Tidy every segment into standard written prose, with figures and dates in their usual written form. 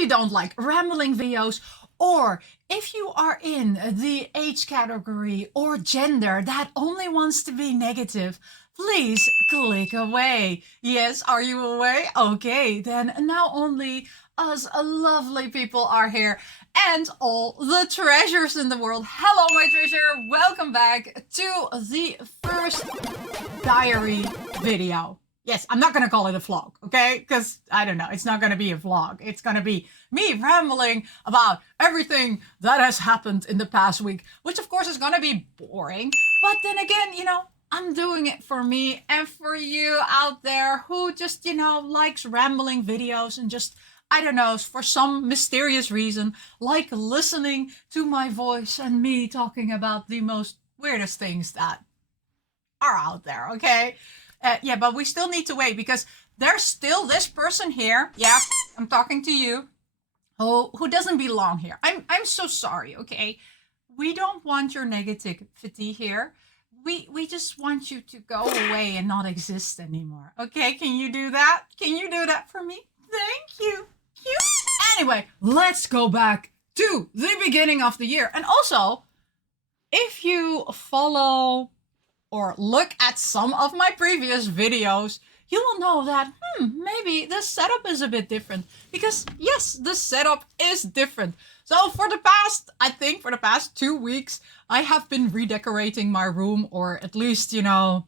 you don't like rambling videos, or if you are in the age category or gender that only wants to be negative, please click away. Yes, are you away? Okay, then now only us lovely people are here and all the treasures in the world. Hello, my treasure. Welcome back to the first diary video. Yes, I'm not going to call it a vlog, okay? Because, I don't know, it's not going to be a vlog. It's going to be me rambling about everything that has happened in the past week, which of course is going to be boring. But then again, you know, I'm doing it for me and for you out there who just, you know, likes rambling videos and just, I don't know, for some mysterious reason, like listening to my voice and me talking about the most weirdest things that are out there, okay? Yeah, but we still need to wait because there's still this person here. Yeah, I'm talking to you. Who doesn't belong here. I'm so sorry, okay? We don't want your negativity here. We just want you to go away and not exist anymore. Okay, can you do that? Can you do that for me? Thank you. Anyway, let's go back to the beginning of the year. And also, if you follow or look at some of my previous videos, you will know that, maybe the setup is a bit different. Because, yes, the setup is different. So for the past 2 weeks, I have been redecorating my room, or at least, you know,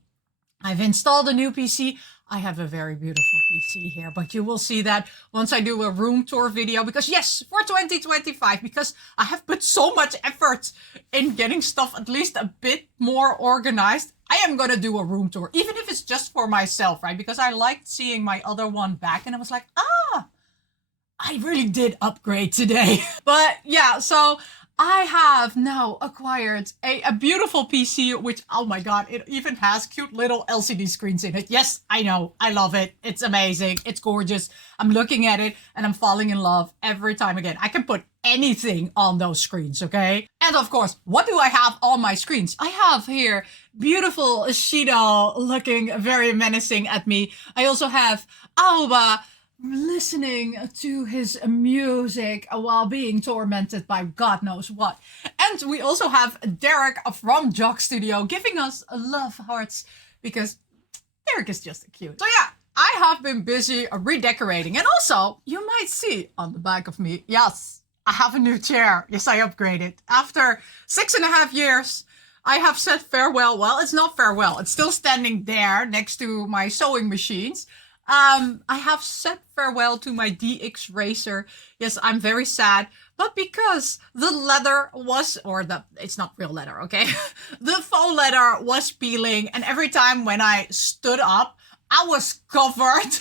I've installed a new PC. I have a very beautiful PC here, but you will see that once I do a room tour video, because yes, for 2025, because I have put so much effort in getting stuff at least a bit more organized, I am going to do a room tour, even if it's just for myself, right? Because I liked seeing my other one back and I was like, I really did upgrade today. But yeah, so I have now acquired a beautiful PC, which, oh my god, it even has cute little LCD screens in it. Yes, I know. I love it. It's amazing. It's gorgeous. I'm looking at it and I'm falling in love every time again. I can put anything on those screens, okay? And of course, what do I have on my screens? I have here beautiful Shidou looking very menacing at me. I also have Aoba listening to his music while being tormented by God knows what. And we also have Derek from Jock Studio giving us love hearts because Derek is just cute. So yeah, I have been busy redecorating. And also, you might see on the back of me, yes, I have a new chair. Yes, I upgraded. After 6.5 years, I have said farewell. Well, it's not farewell. It's still standing there next to my sewing machines. I have said farewell to my DX Racer. Yes, I'm very sad, but because the leather was, it's not real leather, okay? The faux leather was peeling, and every time when I stood up, I was covered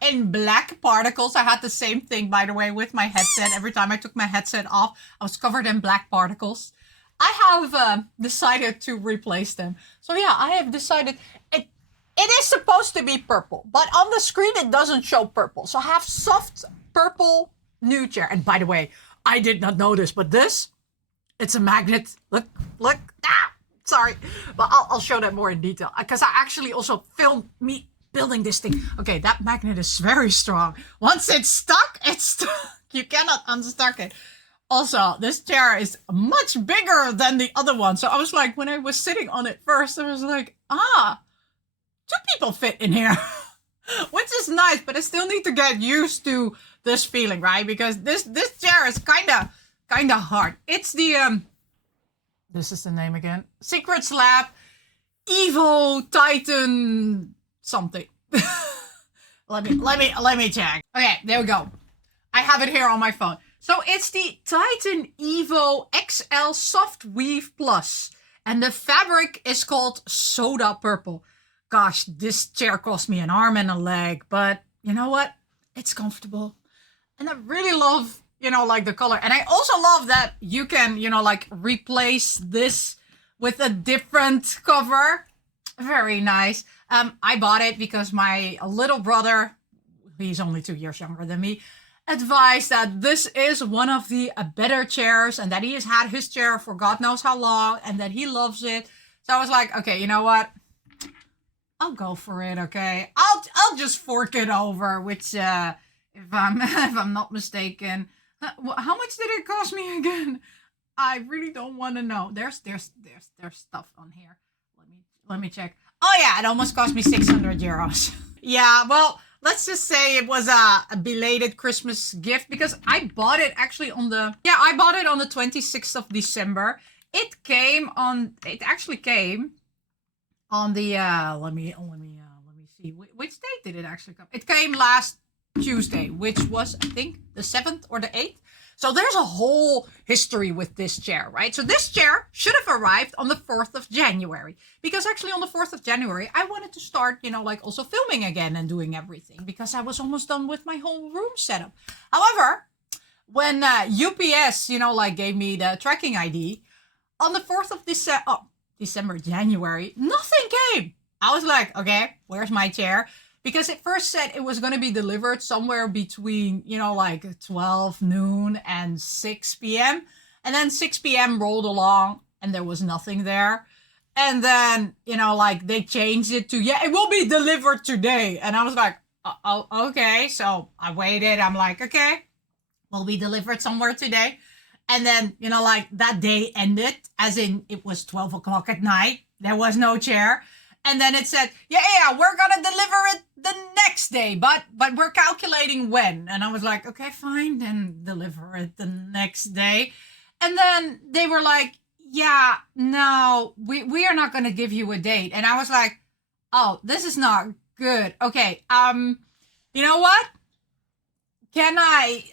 in black particles. I had the same thing, by the way, with my headset. Every time I took my headset off, I was covered in black particles. I have decided to replace them. So yeah, I have decided it is supposed to be purple, but on the screen it doesn't show purple. So I have soft purple new chair. And by the way, I did not know this, but it's a magnet. Look, sorry. But I'll show that more in detail because I actually also filmed me building this thing. Okay, that magnet is very strong. Once it's stuck, it's stuck. You cannot unstuck it. Also, this chair is much bigger than the other one. So I was like, when I was sitting on it first, I was like, 2 people fit in here, which is nice, but I still need to get used to this feeling, right? Because this chair is kind of hard. It's the this is the name again, Secrets Lab Evo Titan something. let me check. Okay, there we go. I have it here on my phone. So it's the Titan Evo XL Soft Weave Plus, and the fabric is called Soda Purple. Gosh, this chair cost me an arm and a leg, but you know what? It's comfortable. And I really love, you know, like the color. And I also love that you can, you know, like replace this with a different cover. Very nice. I bought it because my little brother, he's only 2 years younger than me, advised that this is one of the better chairs and that he has had his chair for God knows how long and that he loves it. So I was like, okay, you know what? I'll go for it, okay? I'll just fork it over, which if I'm if I'm not mistaken. How much did it cost me again? I really don't want to know. There's stuff on here. Let me check. Oh yeah, it almost cost me 600 euros. Yeah, well, let's just say it was a belated Christmas gift because I bought it actually on the 26th of December. It actually came on the let me see, which date did it actually come? It came last Tuesday, which was I think the 7th or the 8th. So there's a whole history with this chair, right? So this chair should have arrived on the 4th of January. Because actually on the 4th of January, I wanted to start, like also filming again and doing everything. Because I was almost done with my whole room setup. However, when UPS, gave me the tracking ID, on the 4th of January, nothing came. I was like, okay, where's my chair? Because it first said it was going to be delivered somewhere between, 12 noon and 6 p.m. And then 6 p.m. rolled along and there was nothing there. And then, they changed it to, it will be delivered today. And I was like, oh, okay. So I waited. I'm like, okay, will be delivered somewhere today. And then, that day ended, as in it was 12 o'clock at night. There was no chair. And then it said, yeah, we're going to deliver it the next day, but we're calculating when. And I was like, okay, fine, then deliver it the next day. And then they were like, yeah, no, we are not going to give you a date. And I was like, oh, this is not good. Okay, you know what? Can I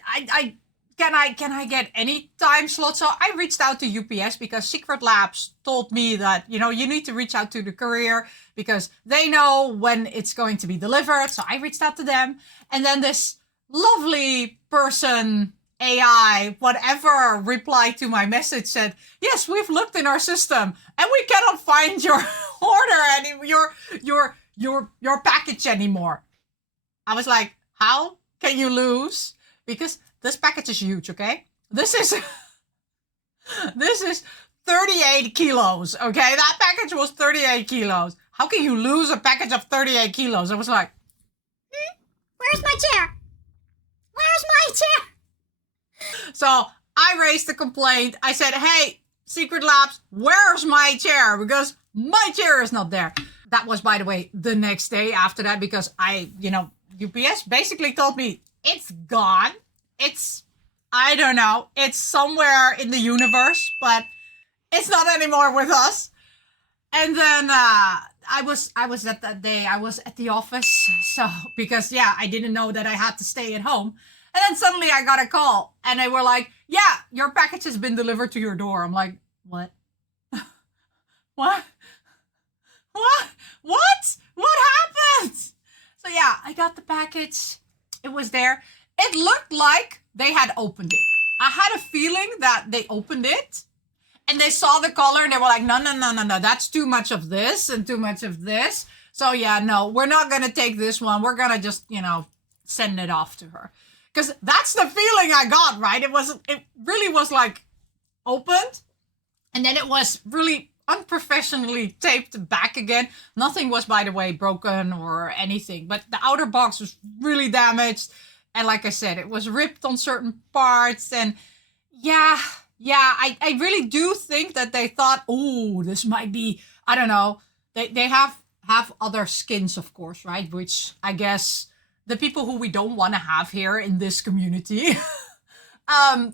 get any time slot? So I reached out to UPS because Secret Labs told me that, you need to reach out to the courier because they know when it's going to be delivered. So I reached out to them. And then this lovely person, AI, whatever, replied to my message said, yes, we've looked in our system and we cannot find your order your package anymore. I was like, how can you lose? Because this package is huge, okay? This is 38 kilos, okay? That package was 38 kilos. How can you lose a package of 38 kilos? I was like, where's my chair? Where's my chair? So I raised a complaint. I said, hey, Secret Labs, where's my chair? Because my chair is not there. That was, by the way, the next day after that because UPS basically told me it's gone. I don't know, it's somewhere in the universe, but it's not anymore with us. And then I was at that day, I was at the office. So, because I didn't know that I had to stay at home. And then suddenly I got a call and they were like, yeah, your package has been delivered to your door. I'm like, what? What? What happened? So I got the package. It was there. It looked like they had opened it. I had a feeling that they opened it and they saw the color and they were like, no, that's too much of this and too much of this. So no, we're not going to take this one. We're going to just, send it off to her. Because that's the feeling I got, right? It really was like opened and then it was really unprofessionally taped back again. Nothing was, by the way, broken or anything, but the outer box was really damaged. And like I said, it was ripped on certain parts. And I really do think that they thought, oh, this might be, I don't know. They have other skins, of course, right? Which I guess the people who we don't want to have here in this community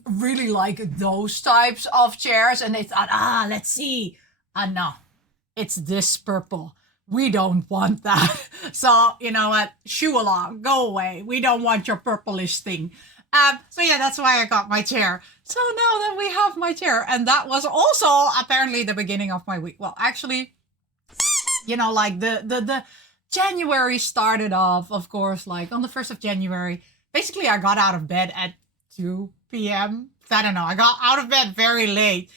really like those types of chairs. And they thought, let's see. No, it's this purple. We don't want that. So, you know what? Shoo along. Go away. We don't want your purplish thing. So that's why I got my chair. So now that we have my chair. And that was also apparently the beginning of my week. Well, actually, the January started off, of course, like on the 1st of January. Basically, I got out of bed at 2 p.m. I don't know. I got out of bed very late.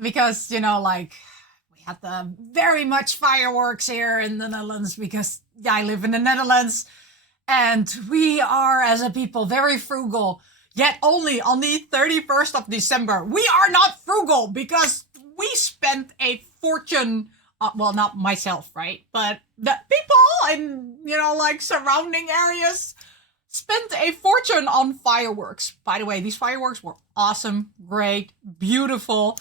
Because, had the very much fireworks here in the Netherlands because I live in the Netherlands and we are as a people very frugal, yet only on the 31st of December. We are not frugal because we spent a fortune, well, not myself, right? But the people in, surrounding areas spent a fortune on fireworks. By the way, these fireworks were awesome, great, beautiful.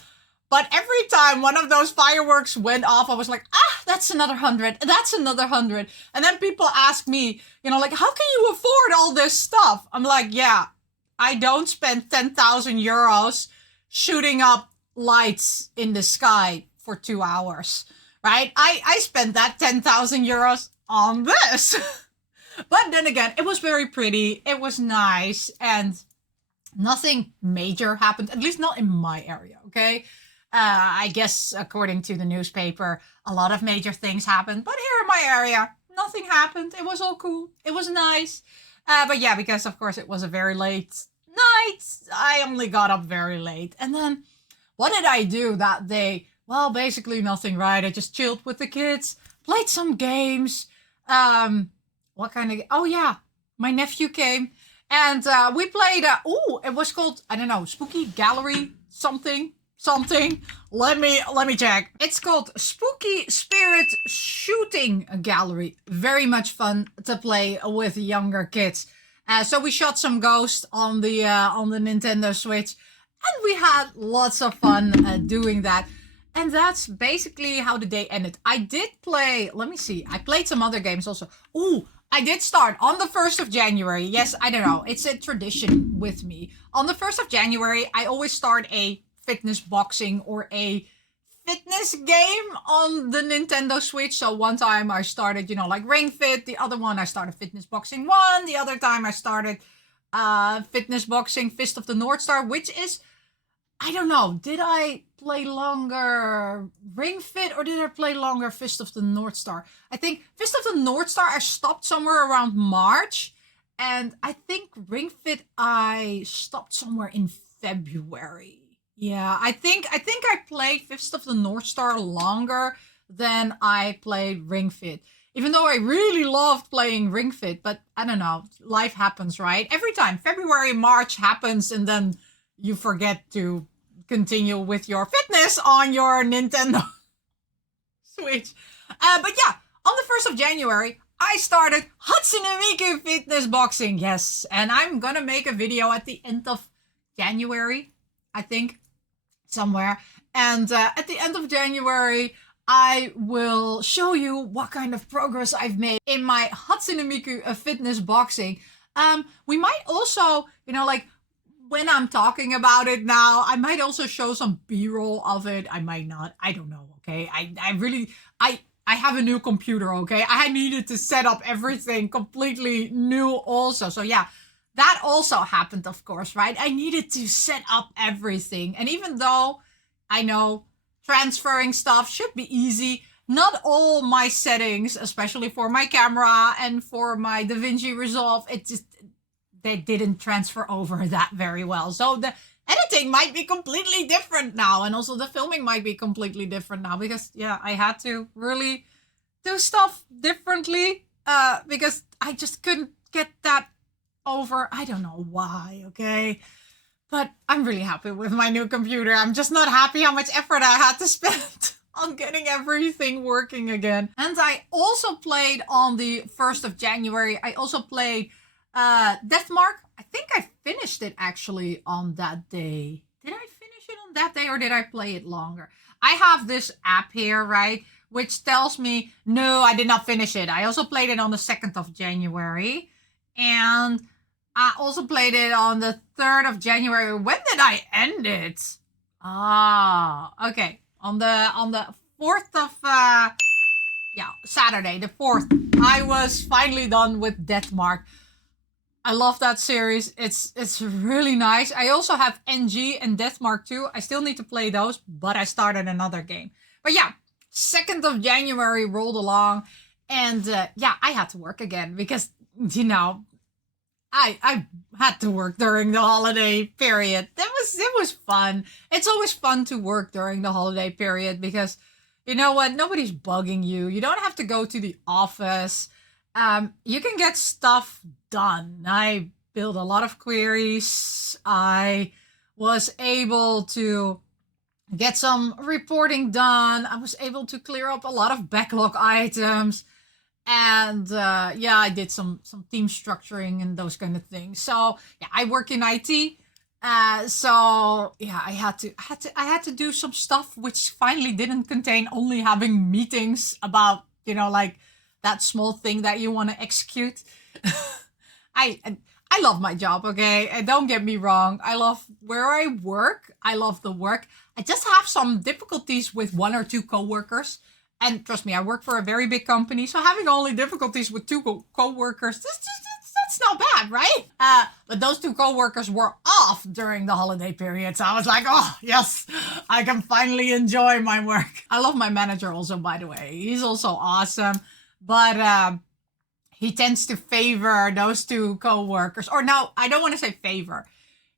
But every time one of those fireworks went off, I was like, that's another 100. That's another 100. And then people ask me, like, how can you afford all this stuff? I'm like, yeah, I don't spend 10,000 euros shooting up lights in the sky for 2 hours, right? I spent that 10,000 euros on this. But then again, it was very pretty. It was nice. And nothing major happened, at least not in my area, okay? I guess according to the newspaper, a lot of major things happened. But here in my area, nothing happened. It was all cool. It was nice. But yeah, because of course it was a very late night. I only got up very late. And then what did I do that day? Well, basically nothing, right? I just chilled with the kids, played some games. What kind of... Oh yeah, my nephew came. And we played... it was called, I don't know, Spooky Gallery something. Let me check. It's called Spooky Spirit Shooting Gallery. Very much fun to play with younger kids. So we shot some ghosts on the Nintendo Switch, and we had lots of fun doing that. And that's basically how the day ended. I did play. Let me see. I played some other games also. Ooh. I did start on the 1st of January. Yes, I don't know. It's a tradition with me. On the 1st of January, I always start a fitness boxing or a fitness game on the Nintendo Switch. So one time I started, like Ring Fit. The other one I started Fitness Boxing 1. The other time I started Fitness Boxing Fist of the North Star, which is, I don't know, did I play longer Ring Fit or did I play longer Fist of the North Star? I think Fist of the North Star I stopped somewhere around March. And I think Ring Fit I stopped somewhere in February. Yeah, I think I played Fist of the North Star longer than I played Ring Fit. Even though I really loved playing Ring Fit, but I don't know, life happens, right? Every time February, March happens and then you forget to continue with your fitness on your Nintendo Switch. But yeah, on the 1st of January, I started Hatsune Miku Fitness Boxing. Yes, and I'm gonna make a video at the end of January, I think, somewhere. And at the end of January, I will show you what kind of progress I've made in my Hatsune Miku Fitness Boxing. We might also, like, when I'm talking about it now, I might also show some B-roll of it. I might not. I don't know, okay? I have a new computer, okay? I needed to set up everything completely new also. So yeah, that also happened, of course, right? I needed to set up everything. And even though I know transferring stuff should be easy, not all my settings, especially for my camera and for my DaVinci Resolve, they didn't transfer over that very well. So the editing might be completely different now. And also the filming might be completely different now. Because, yeah, I had to really do stuff differently. Because I just couldn't get that over. I don't know why, okay? But I'm really happy with my new computer. I'm just not happy how much effort I had to spend on getting everything working again. And I also played on the 1st of January. I also played Deathmark. I think I finished it actually on that day. Did I finish it on that day or did I play it longer? I have this app here, right? Which tells me, no, I did not finish it. I also played it on the 2nd of January. And I also played it on the 3rd of January. When did I end it? Okay. On the 4th of, Saturday, the 4th, I was finally done with Deathmark. I love that series. It's really nice. I also have NG and Deathmark 2. I still need to play those, but I started another game. But yeah, 2nd of January rolled along. And I had to work again because, I had to work during the holiday period. It was fun. It's always fun to work during the holiday period because, you know what? Nobody's bugging you. You don't have to go to the office. You can get stuff done. I built a lot of queries. I was able to get some reporting done. I was able to clear up a lot of backlog items. And yeah, I did some team structuring and those kind of things. So yeah, I work in IT. So yeah, I had to do some stuff which finally didn't contain only having meetings about, you know, like that small thing that you want to execute. I I love my job, okay? And don't get me wrong. I love where I work. I love the work. I just have some difficulties with one or two coworkers. And trust me, I work for a very big company, so having only difficulties with two coworkers, that's not bad, right? But those two coworkers were off during the holiday period, so I was like, oh yes, I can finally enjoy my work. I love my manager also, by the way. He's also awesome, but he tends to favor those two coworkers. Or no, I don't want to say favor.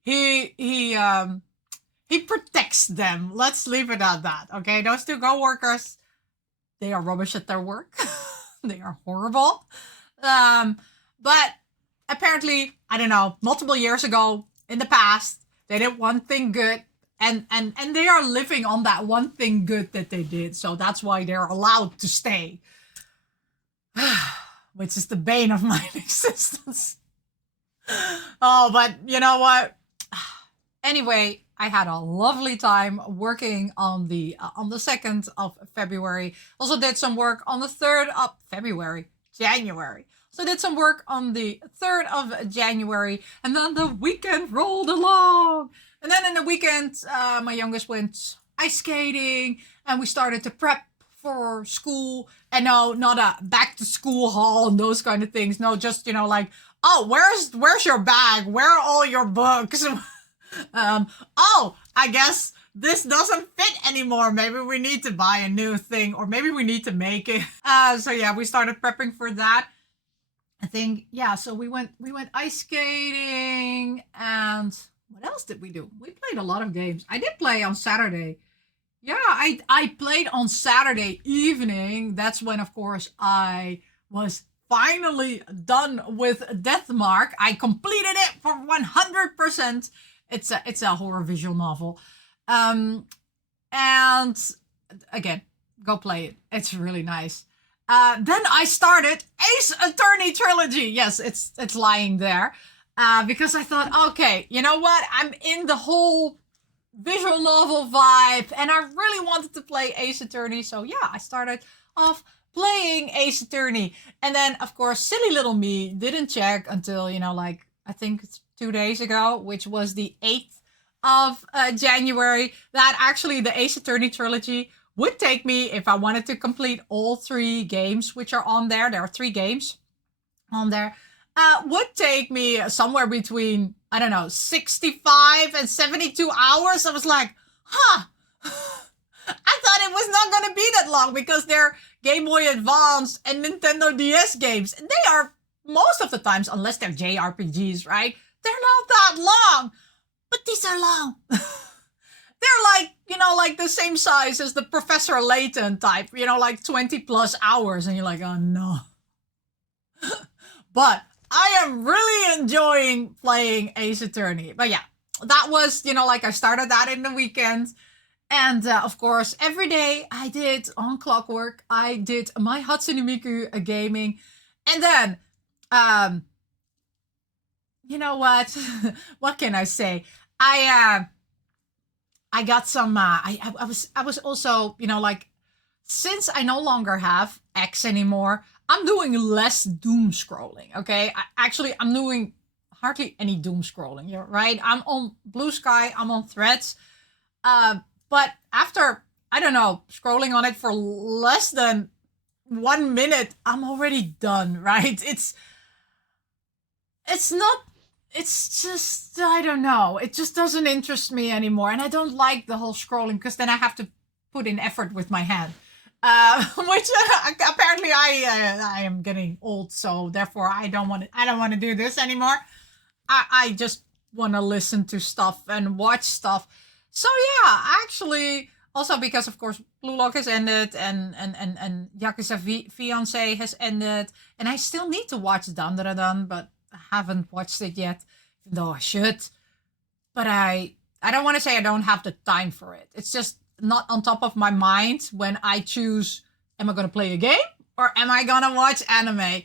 He protects them. Let's leave it at that. Okay, those two coworkers, they are rubbish at their work. They are horrible. But apparently, I don't know, multiple years ago in the past, they did one thing good, and they are living on that one thing good that they did. So that's why they're allowed to stay. Which is the bane of my existence. Oh, but you know what? Anyway, I had a lovely time working on the 2nd of February. Also did some work on the 3rd of January. So did some work on the 3rd of January, and then the weekend rolled along. And then in the weekend, my youngest went ice skating, and we started to prep for school. And no, not a back to school hall and those kind of things. No, just, you know, like, oh, where's your bag? Where are all your books? Oh, I guess this doesn't fit anymore. Maybe we need to buy a new thing, or maybe we need to make it. So yeah, we started prepping for that. I think, yeah, so we went ice skating, and what else did we do? We played a lot of games. I did play on Saturday. Yeah, I played on Saturday evening. That's when, of course, I was finally done with Deathmark. I completed it for 100%. It's a horror visual novel. And again, go play it. It's really nice. Then I started Ace Attorney Trilogy. Yes, it's lying there. Because I thought, okay, you know what? I'm in the whole visual novel vibe, and I really wanted to play Ace Attorney. So yeah, I started off playing Ace Attorney. And then, of course, silly little me didn't check until, you know, like, I think it's 2 days ago, which was the 8th of January, that actually the Ace Attorney Trilogy would take me, if I wanted to complete all 3 games which are on there. There are 3 games on there. Would take me somewhere between, I don't know, 65 and 72 hours. I was like, huh. I thought it was not going to be that long, because they're Game Boy Advance and Nintendo DS games. And they are, most of the times, unless they're JRPGs, right? They're not that long. But these are long. They're like, you know, like the same size as the Professor Layton type, you know, like 20 plus hours. And you're like, oh no. But I am really enjoying playing Ace Attorney. But yeah, that was, you know, like I started that in the weekend. And of course, every day I did on Clockwork, I did my Hatsune Miku gaming. And then, you know what? What can I say? I got some, I was also, you know, like, since I no longer have X anymore, I'm doing less doom scrolling, okay? I'm doing hardly any doom scrolling, right? I'm on BlueSky, I'm on Threads, but after, I don't know, scrolling on it for less than 1 minute, I'm already done, right? It's just, I don't know. It just doesn't interest me anymore. And I don't like the whole scrolling, because then I have to put in effort with my hand. Which apparently I am getting old, so therefore I don't want to do this anymore. I just want to listen to stuff and watch stuff. So yeah, actually, also because of course Blue Lock has ended, and Yakuza Fiancé has ended, and I still need to watch Dandaradon, but I haven't watched it yet, even though I should. But I don't want to say I don't have the time for it. It's just not on top of my mind when I choose, am I going to play a game or am I gonna watch anime?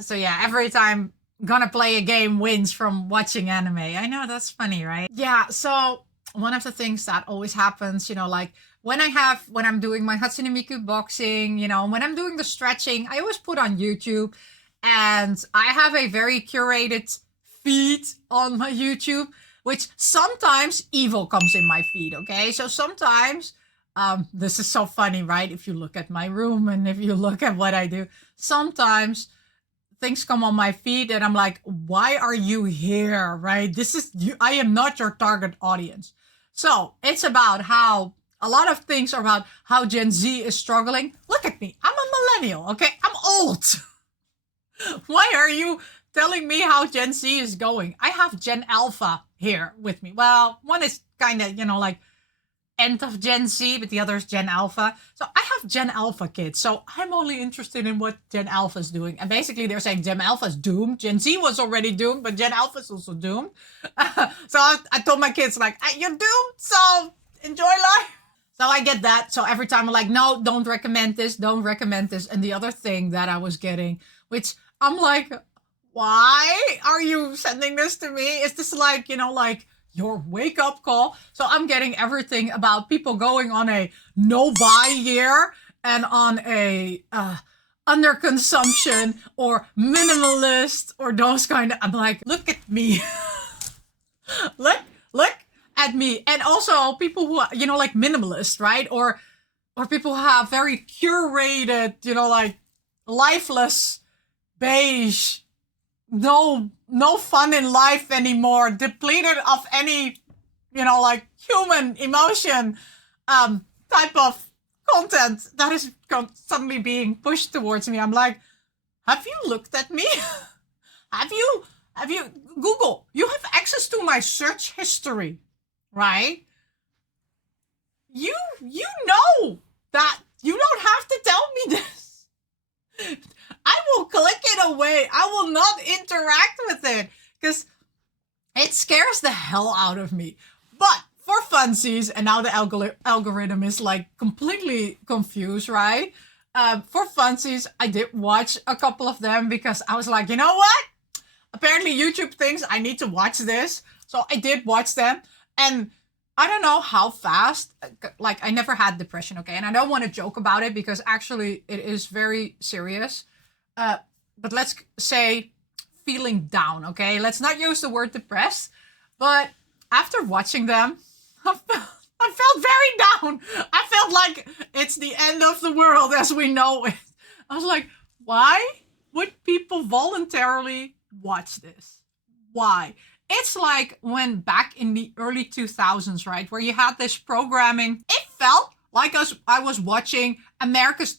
So yeah, every time gonna play a game wins from watching anime. I know, that's funny, right? Yeah, so one of the things that always happens, like when I'm doing my Hatsune Miku boxing, when I'm doing the stretching, I always put on YouTube, and I have a very curated feed on my YouTube, which sometimes evil comes in my feed, okay? So sometimes, this is so funny, right? If you look at my room and if you look at what I do, sometimes things come on my feed and I'm like, why are you here, right? I am not your target audience. So it's about how a lot of things are about how Gen Z is struggling. Look at me. I'm a millennial, okay? I'm old. Why are you telling me how Gen Z is going? I have Gen Alpha here with me. Well, one is kind of, like end of Gen Z, but the other is Gen Alpha. So I have Gen Alpha kids. So I'm only interested in what Gen Alpha is doing. And basically they're saying Gen Alpha is doomed. Gen Z was already doomed, but Gen Alpha is also doomed. So I told my kids, like, you're doomed, so enjoy life. So I get that. So every time I'm like, no, don't recommend this, don't recommend this. And the other thing that I was getting, which I'm like, why are you sending this to me? Is this like, like your wake up call? So I'm getting everything about people going on a no buy year and on a underconsumption or minimalist or those kind of, I'm like, look at me. look at me. And also people who, like minimalist, right? Or people who have very curated, like lifeless, beige, no fun in life anymore, depleted of any, like human emotion, type of content that is suddenly being pushed towards me. I'm like, have you looked at me? have you Google, you have access to my search history, right? You know that you don't have to tell me this. I will click it away. I will not interact with it because it scares the hell out of me. But for funsies, and now the algorithm is like completely confused, right? For funsies, I did watch a couple of them because I was like, you know what? Apparently YouTube thinks I need to watch this. So I did watch them. And I don't know how fast, like I never had depression, okay? And I don't want to joke about it because actually it is very serious. But let's say feeling down, okay? Let's not use the word depressed. But after watching them, I felt very down. I felt like it's the end of the world as we know it. I was like, why would people voluntarily watch this? Why? It's like when back in the early 2000s, right? Where you had this programming. It felt like I was watching America's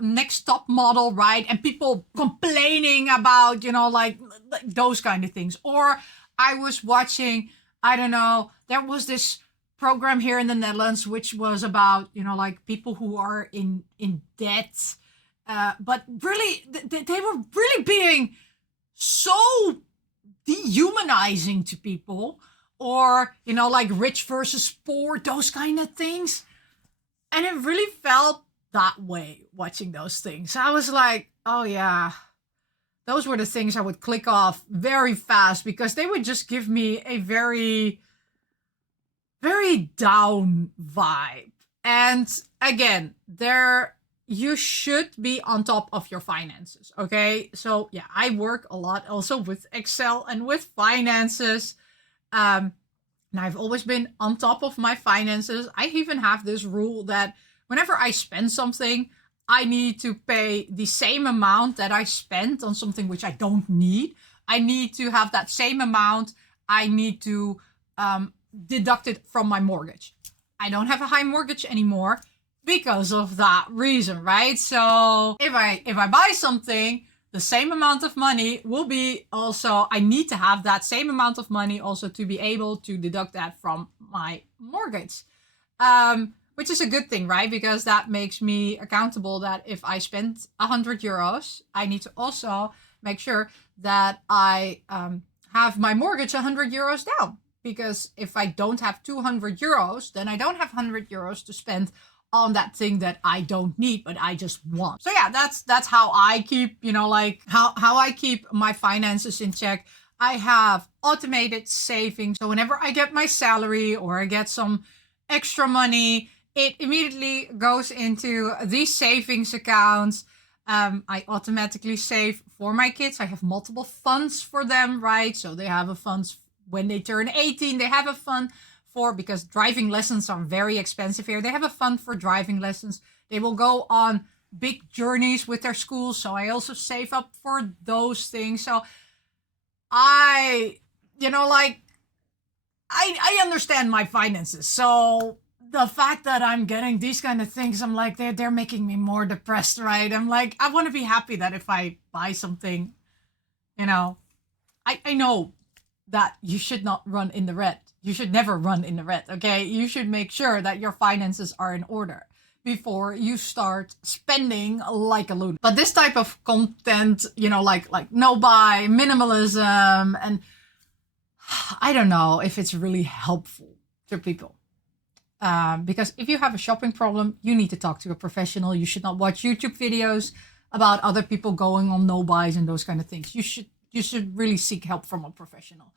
Next Top Model, right? And people complaining about, like those kind of things. Or I was watching, I don't know, there was this program here in the Netherlands, which was about, like people who are in debt. But really, they were really being so dehumanizing to people, or like rich versus poor, those kind of things. And it really felt that way watching those things. I was like, oh yeah, those were the things I would click off very fast because they would just give me a very, very down vibe. And again, you should be on top of your finances, okay? So yeah, I work a lot also with Excel and with finances. And I've always been on top of my finances. I even have this rule that whenever I spend something, I need to pay the same amount that I spent on something which I don't need. I need to have that same amount. I need to deduct it from my mortgage. I don't have a high mortgage anymore because of that reason, right? So if I buy something, the same amount of money will be also, I need to have that same amount of money also to be able to deduct that from my mortgage. Which is a good thing, right? Because that makes me accountable that if I spend 100 euros, I need to also make sure that I have my mortgage 100 euros down. Because if I don't have 200 euros, then I don't have 100 euros to spend on that thing that I don't need, but I just want. So yeah, that's how I keep, like how I keep my finances in check. I have automated savings. So whenever I get my salary or I get some extra money, it immediately goes into these savings accounts. I automatically save for my kids. I have multiple funds for them, right? So they have a fund when they turn 18. They have a fund for, because driving lessons are very expensive here. They have a fund for driving lessons. They will go on big journeys with their schools. So I also save up for those things. So I understand my finances. So the fact that I'm getting these kind of things, I'm like, they're making me more depressed, right? I'm like, I want to be happy that if I buy something, I know that you should not run in the red. You should never run in the red, okay? You should make sure that your finances are in order before you start spending like a lunatic. But this type of content, like no buy, minimalism, and I don't know if it's really helpful to people. Because if you have a shopping problem, you need to talk to a professional. You should not watch YouTube videos about other people going on no buys and those kind of things. You should really seek help from a professional.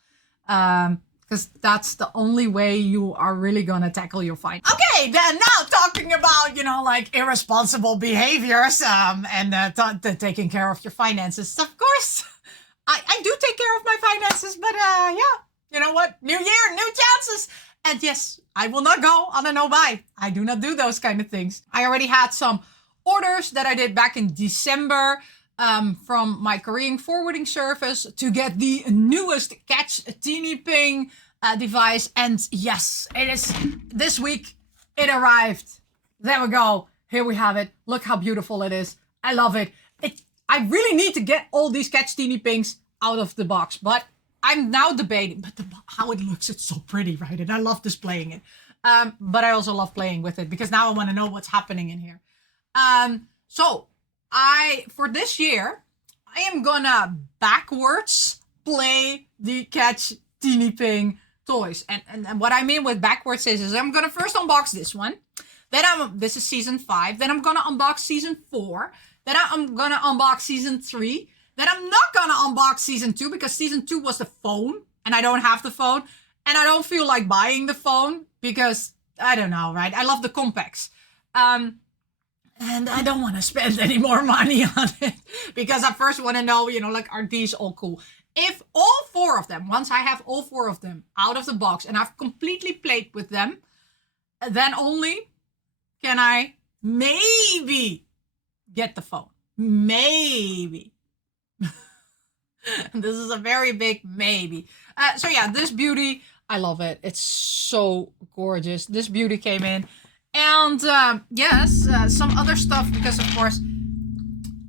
Because that's the only way you are really gonna tackle your finances. Okay, then now talking about, like irresponsible behaviors, and taking care of your finances. Of course, I do take care of my finances, but yeah, you know what? New year, new chances. And yes, I will not go on a no-buy. I do not do those kind of things. I already had some orders that I did back in December from my Korean forwarding service to get the newest Catch Teeny Ping device. And yes, it is this week. It arrived. There we go. Here we have it. Look how beautiful it is. I love it. I really need to get all these Catch Teeny Pings out of the box, but I'm now debating, but how it looks, it's so pretty, right? And I love displaying it. But I also love playing with it because now I want to know what's happening in here. So for this year, I am gonna backwards play the Catch Teeny Ping toys. And what I mean with backwards is I'm gonna first unbox this one. Then this is season 5. Then I'm gonna unbox season 4. Then I'm gonna unbox season 3. Then I'm not gonna unbox season 2 because season 2 was the phone and I don't have the phone. And I don't feel like buying the phone because, I don't know, right? I love the compacts. And I don't want to spend any more money on it because I first want to know, like, are these all cool? If all 4 of them, once I have all 4 of them out of the box and I've completely played with them, then only can I maybe get the phone. Maybe. This is a very big maybe. So yeah, this beauty, I love it. It's so gorgeous. This beauty came in. And yes, some other stuff, because of course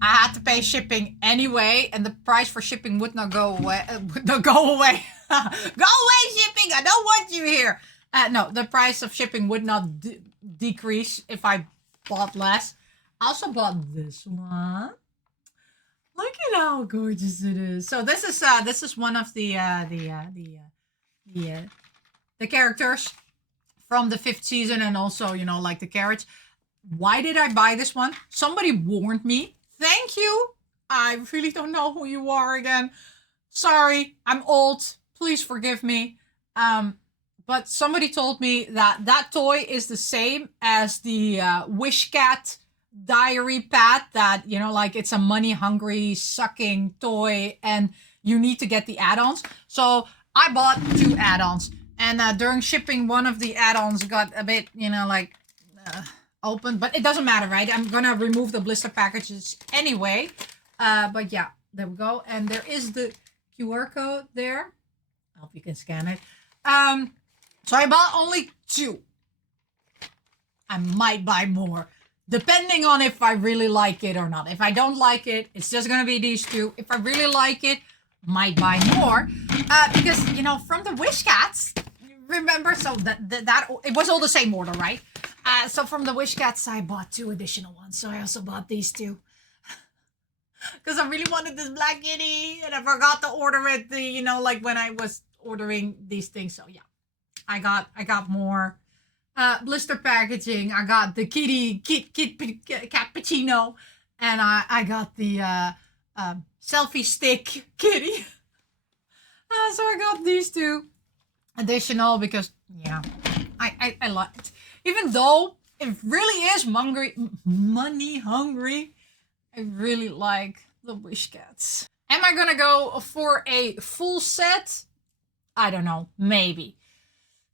I had to pay shipping anyway, and the price for shipping would not go away. Go away. Go away, shipping. I don't want you here. No, the price of shipping would not decrease if I bought less. I also bought this one. Look at how gorgeous it is. So this is one of the characters from the 5th season, and also, like the carrots. Why did I buy this one? Somebody warned me. Thank you. I really don't know who you are again. Sorry, I'm old. Please forgive me. But somebody told me that toy is the same as the Wish Cat diary pad, that like it's a money hungry sucking toy and you need to get the add-ons. So I bought 2 add-ons, and during shipping one of the add-ons got a bit open, but it doesn't matter, right? I'm gonna remove the blister packages anyway. But yeah, there we go. And there is the QR code there. I hope you can scan it. So I bought only 2. I might buy more, depending on if I really like it or not. If I don't like it, it's just gonna be these 2. If I really like it, might buy more. Because, from the Wish Cats, remember, so that it was all the same order, right? So from the Wish Cats, I bought 2 additional ones. So I also bought these 2. Because I really wanted this black kitty, and I forgot to order it, like when I was ordering these things. So yeah, I got more blister packaging. I got the kit cappuccino, and I got the selfie stick kitty. So I got these two additional because yeah, I like it. Even though it really is money hungry, I really like the Wish Cats. Am I gonna go for a full set? I don't know, maybe.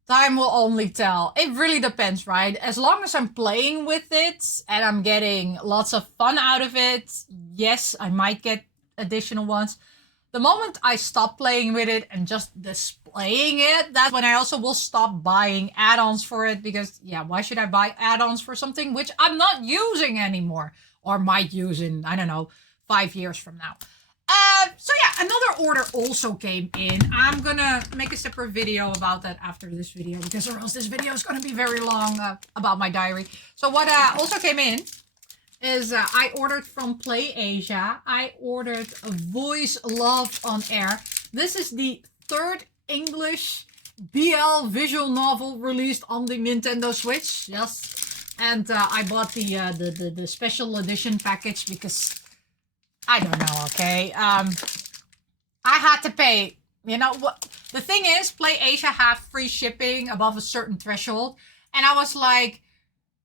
Time will only tell. It really depends, right? As long as I'm playing with it and I'm getting lots of fun out of it, yes, I might get additional ones. The moment I stop playing with it and just displaying it, that's when I also will stop buying add-ons for it because, yeah, why should I buy add-ons for something which I'm not using anymore or might use in, I don't know, 5 years from now. So yeah, another order also came in. I'm gonna make a separate video about that after this video because or else this video is gonna be very long about my diary. So what also came in is I ordered from Play Asia. I ordered a Voice Love on Air. This is the third English BL visual novel released on the Nintendo Switch. Yes, and I bought the special edition package because I don't know. Okay, I had to pay. You know what? The thing is, Play Asia have free shipping above a certain threshold, and I was like,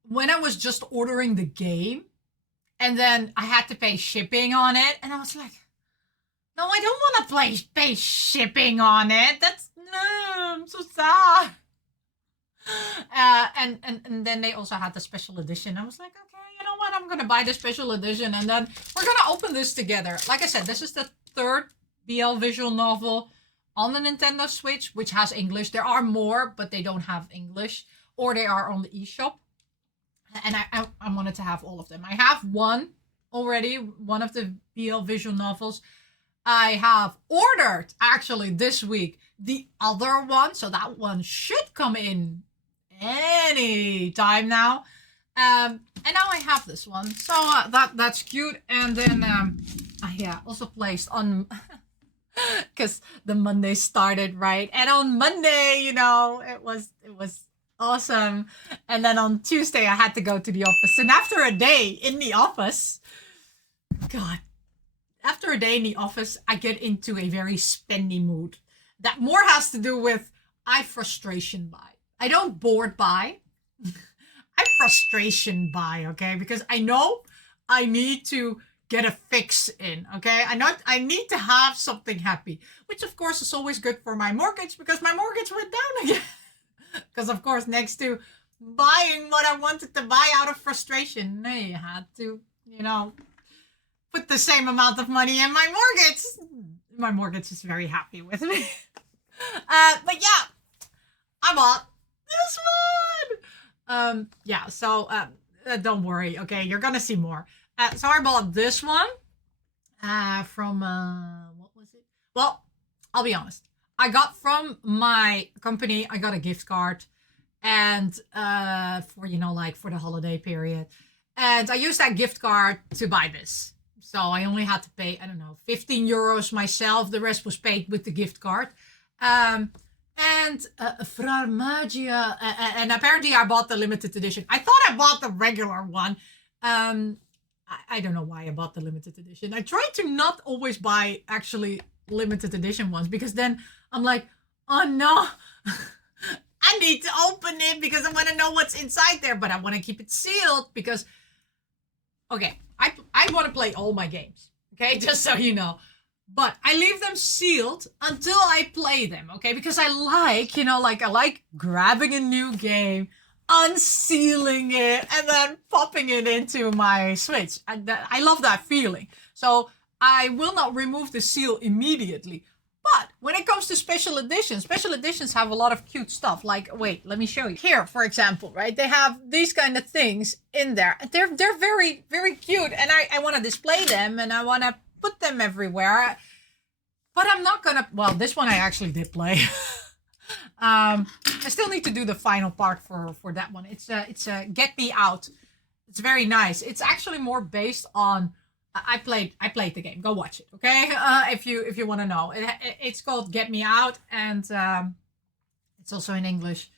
when I was just ordering the game. And then I had to pay shipping on it. And I was like, no, I don't want to pay shipping on it. That's, no, I'm so sad. And then they also had the special edition. I was like, okay, you know what? I'm going to buy the special edition. And then we're going to open this together. Like I said, this is the third BL visual novel on the Nintendo Switch, which has English. There are more, but they don't have English. Or they are on the eShop. And I wanted to have all of them. I have one already, one of the BL visual novels. I have ordered, actually, this week, the other one. So that one should come in any time now. And now I have this one. So that's cute. And then I also placed on... because the Monday started, right? And on Monday, you know, it was awesome. And then on Tuesday, I had to go to the office. And after a day in the office, God, after a day in the office, I get into a very spendy mood. That more has to do with I frustration buy. I don't bored buy. I frustration buy, okay? Because I know I need to get a fix in, okay? I need to have something happy, which of course is always good for my mortgage because my mortgage went down again. Because, of course, next to buying what I wanted to buy out of frustration, I had to, you know, put the same amount of money in my mortgage. My mortgage is very happy with me. But yeah, I bought this one. Yeah, so don't worry, okay? You're going to see more. So I bought this one from, what was it? Well, I'll be honest. I got from my company, I got a gift card and for, you know, like for the holiday period. And I used that gift card to buy this. So I only had to pay, I don't know, 15 euros myself. The rest was paid with the gift card. And Framagia, and apparently I bought the limited edition. I thought I bought the regular one. I don't know why I bought the limited edition. I try to not always buy actually limited edition ones because then I'm like, oh no, I need to open it because I want to know what's inside there, but I want to keep it sealed because, okay, I want to play all my games, okay, just so you know, but I leave them sealed until I play them, okay, because I like, you know, like I like grabbing a new game, unsealing it, and then popping it into my Switch. I love that feeling. So I will not remove the seal immediately. But when it comes to special editions have a lot of cute stuff. Like, wait, let me show you. Here, for example, right? They have these kind of things in there. They're very, very cute. And I want to display them and I want to put them everywhere. But I'm not going to... Well, this one I actually did play. I still need to do the final part for that one. It's Get Me Out. It's very nice. It's actually more based on... I played the game. Go watch it, okay? If you want to know, it's called Get Me Out, and it's also in English.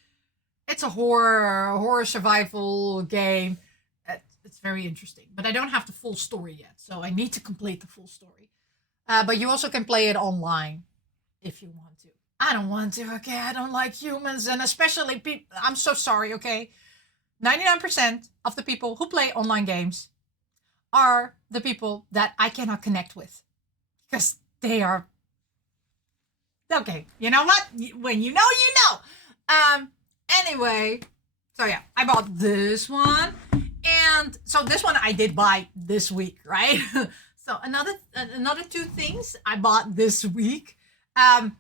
it's a horror survival game. It's very interesting, but I don't have the full story yet, so I need to complete the full story. But you also can play it online if you want to. I don't want to. Okay, I don't like humans, and especially people. I'm so sorry. Okay, 99% of the people who play online games are the people that I cannot connect with because they are. Okay, you know what? When you know, you know. Anyway, so yeah, I bought this one, and so this one I did buy this week, right? So another two things I bought this week. I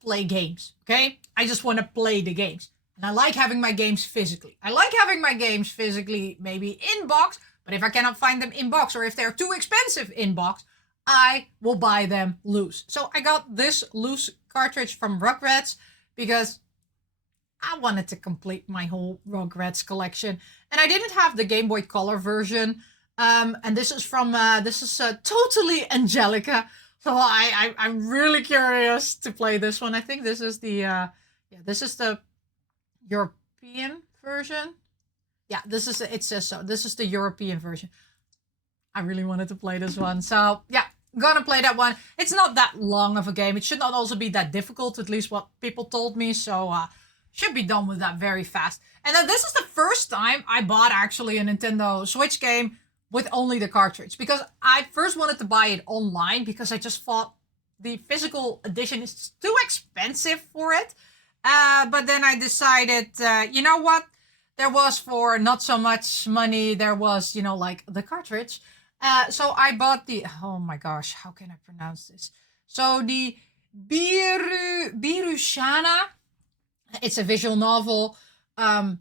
play games, okay? I just want to play the games. And I like having my games physically. I like having my games physically, maybe in box, but if I cannot find them in box or if they're too expensive in box, I will buy them loose. So I got this loose cartridge from Rugrats because I wanted to complete my whole Rugrats collection. And I didn't have the Game Boy Color version. And this is from, totally Angelica. So I'm really curious to play this one. I think this is the, this is the European version. Yeah, it says so. This is the European version. I really wanted to play this one. So yeah, I'm gonna play that one. It's not that long of a game. It should not also be that difficult, at least what people told me. So should be done with that very fast. And then this is the first time I bought actually a Nintendo Switch game with only the cartridge, because I first wanted to buy it online because I just thought the physical edition is too expensive for it. But then I decided, you know what? There was for not so much money, there was, like the cartridge. So I bought the, oh my gosh, how can I pronounce this? So the Birushana, it's a visual novel. I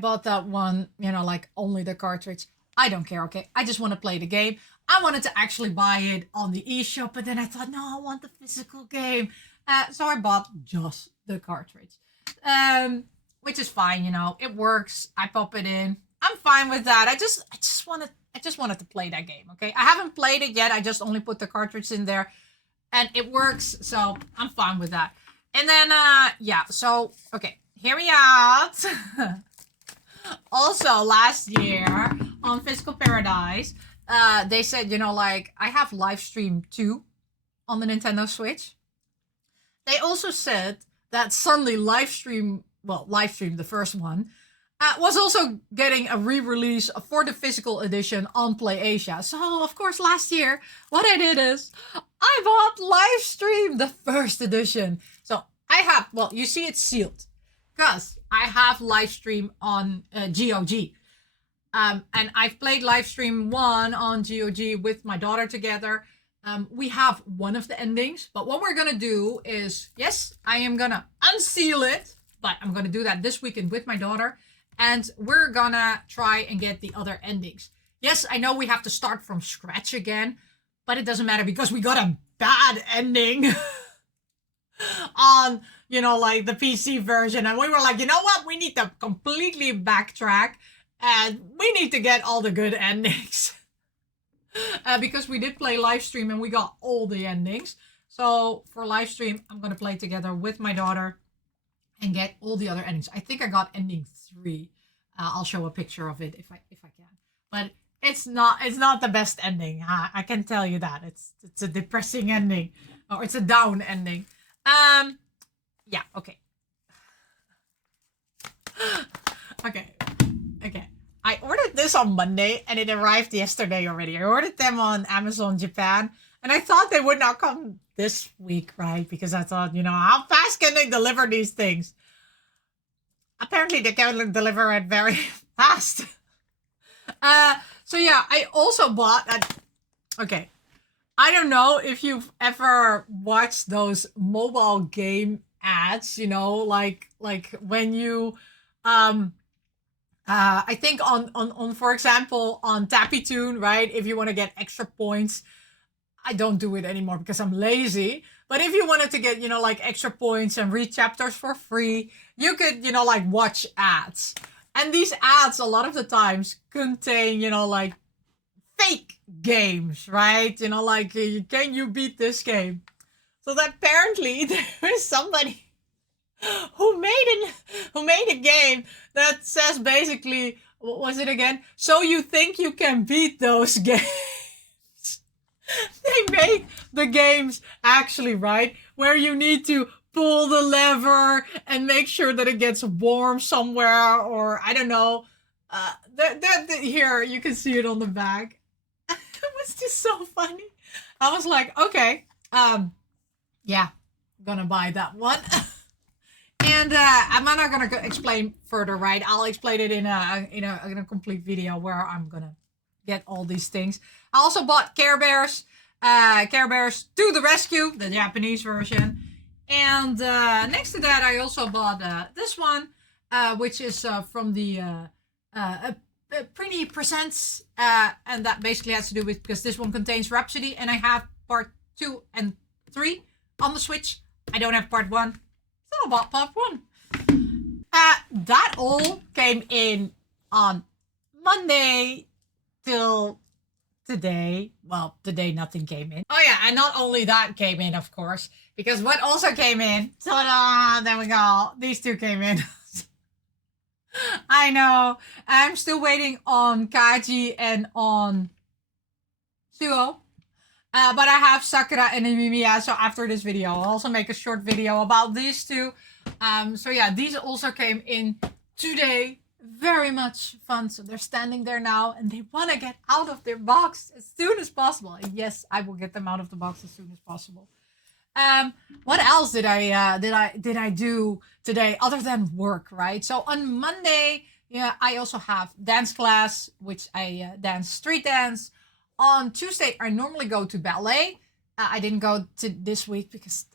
bought that one, like only the cartridge. I don't care, okay? I just want to play the game. I wanted to actually buy it on the eShop, but then I thought, no, I want the physical game. So I bought just the cartridge. Which is fine, it works. I pop it in. I'm fine with that. I just wanted to play that game, okay? I haven't played it yet. I just only put the cartridge in there and it works, so I'm fine with that. And then so okay, hear me out. Also, last year on Physical Paradise, they said, I have live stream 2 on the Nintendo Switch. They also said that suddenly live stream, the first one, was also getting a re-release for the physical edition on PlayAsia. So, of course, last year, what I did is I bought live stream, the first edition. So I have, you see it's sealed because I have live stream on GOG. And I've played live stream 1 on GOG with my daughter together. We have one of the endings, but what we're gonna do is, yes, I am gonna unseal it, but I'm gonna do that this weekend with my daughter, and we're gonna try and get the other endings. Yes, I know we have to start from scratch again, but it doesn't matter because we got a bad ending on, like the PC version, and we were like, you know what, we need to completely backtrack, and we need to get all the good endings. Because we did play live stream and we got all the endings. So for live stream, I'm gonna play together with my daughter and get all the other endings. I think I got ending 3. I'll show a picture of it if I can. But it's not the best ending. I can tell you that. It's a depressing ending, or it's a down ending. Yeah. Okay. Okay. I ordered this on Monday and it arrived yesterday already. I ordered them on Amazon Japan and I thought they would not come this week, right? Because I thought, how fast can they deliver these things? Apparently they can deliver it very fast. So yeah, I also bought okay. I don't know if you've ever watched those mobile game ads, like when you I think on for example on Tappy-Toon, right? If you want to get extra points, I don't do it anymore because I'm lazy. But if you wanted to get, like extra points and read chapters for free, you could, like watch ads. And these ads a lot of the times contain, like fake games, right? Like, can you beat this game? So that apparently there is somebody who made a game that says basically, what was it again? So you think you can beat those games? They made the games actually, right, where you need to pull the lever and make sure that it gets warm somewhere, or I don't know. Here you can see it on the back. It was just so funny. I was like, okay, yeah, I'm gonna buy that one. And I'm not gonna explain further, right? I'll explain it in a complete video where I'm gonna get all these things. I also bought Care Bears to the Rescue, the Japanese version. And next to that, I also bought this one, which is from the Prini Presents, and that basically has to do with, because this one contains Rhapsody, and I have part 2 and 3 on the Switch. I don't have part 1, so I bought part 1. That all came in on Monday till today. Well, today nothing came in. Oh yeah, and not only that came in, of course, because what also came in, ta-da, there we go, these two came in. I know, I'm still waiting on Kaji and on Suo. But I have Sakura and Mimiya, so after this video, I'll also make a short video about these two. So yeah, these also came in today. Very much fun. So they're standing there now, and they want to get out of their box as soon as possible. And yes, I will get them out of the box as soon as possible. What else did I do today other than work, right? So on Monday, yeah, I also have dance class, which I dance street dance. On Tuesday, I normally go to ballet. I didn't go to this week because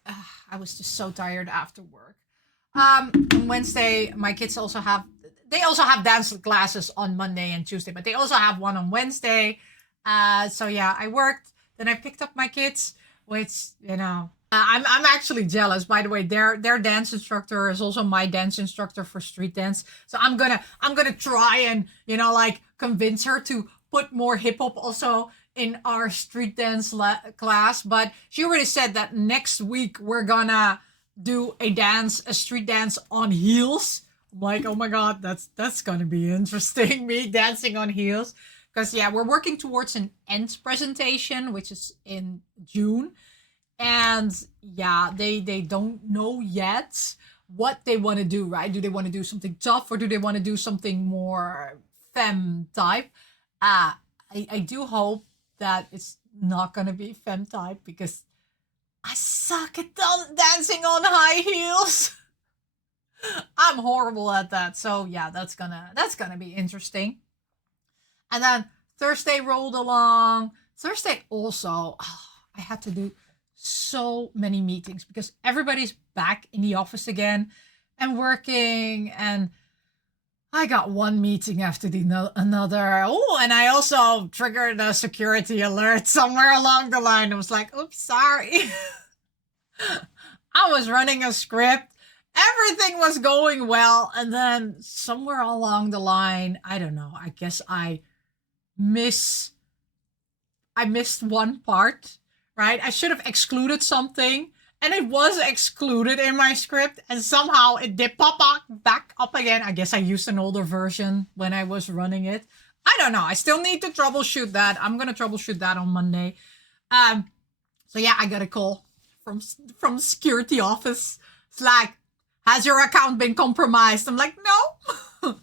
I was just so tired after work. On Wednesday, my kids also have dance classes on Monday and Tuesday, but they also have one on Wednesday. So yeah, I worked. Then I picked up my kids, which, you know, I'm actually jealous. By the way, their dance instructor is also my dance instructor for street dance. So I'm gonna try and, you know, like, convince her to put more hip hop also in our street dance class. But she already said that next week we're gonna do a street dance on heels. I'm like, oh my god, that's gonna be interesting. Me dancing on heels, because yeah, we're working towards an end presentation, which is in June. And yeah, they don't know yet what they want to do, right? Do they want to do something tough, or do they want to do something more femme type? I do hope that it's not gonna be femme type, because I suck at dancing on high heels. I'm horrible at that. So yeah, that's gonna be interesting. And then Thursday rolled along. Thursday also, I had to do so many meetings because everybody's back in the office again and working, and I got one meeting after another. Oh, and I also triggered a security alert somewhere along the line. I was like, oops, sorry. I was running a script. Everything was going well. And then somewhere along the line, I don't know, I guess I missed one part, right? I should have excluded something, and it was excluded in my script, and somehow it did pop back up again. I guess I used an older version when I was running it. I don't know. I still need to troubleshoot that. I'm gonna troubleshoot that on Monday. So yeah, I got a call from security office. It's like, has your account been compromised? I'm like, no.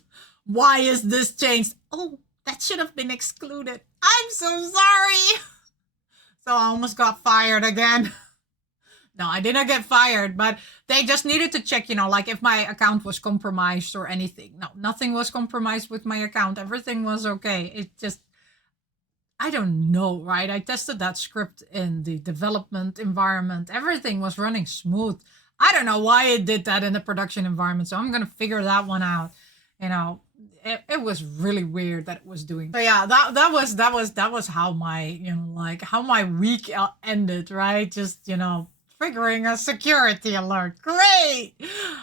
Why is this changed? Oh, that should have been excluded. I'm so sorry. So I almost got fired again. No, I didn't get fired, but they just needed to check, you know, like if my account was compromised or anything. No, nothing was compromised with my account. Everything was okay. It just, I don't know, right? I tested that script in the development environment. Everything was running smooth. I don't know why it did that in the production environment. So I'm going to figure that one out. You know, it was really weird that it was doing. So yeah, that was how my, you know, like how my week ended, right? Just, you know, triggering a security alert. Great.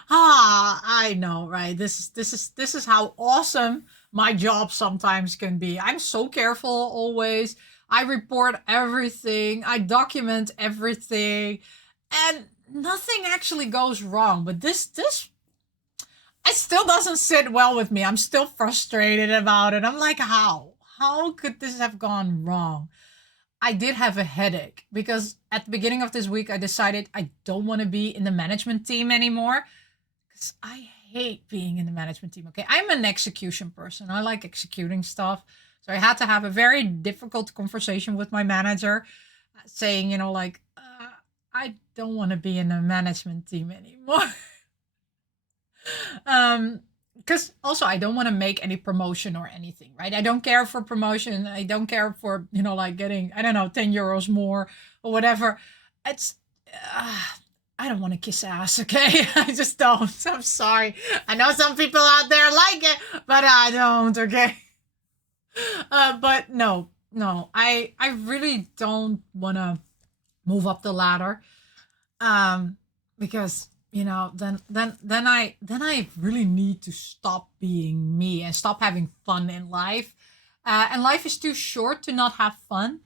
I know, right? This is how awesome my job sometimes can be. I'm so careful always. I report everything. I document everything. And nothing actually goes wrong, but this it still doesn't sit well with me. I'm still frustrated about it. I'm like, how could this have gone wrong? I did have a headache because at the beginning of this week I decided I don't want to be in the management team anymore because I hate being in the management team. Okay, I'm an execution person. I like executing stuff. So I had to have a very difficult conversation with my manager saying, like, I don't want to be in the management team anymore. Because also I don't want to make any promotion or anything, right? I don't care for promotion. I don't care for, like getting, I don't know, 10 euros more or whatever. It's, I don't want to kiss ass, okay? I just don't. I'm sorry. I know some people out there like it, but I don't, okay? But no, I really don't want to move up the ladder. Because then I really need to stop being me and stop having fun in life. And life is too short to not have fun.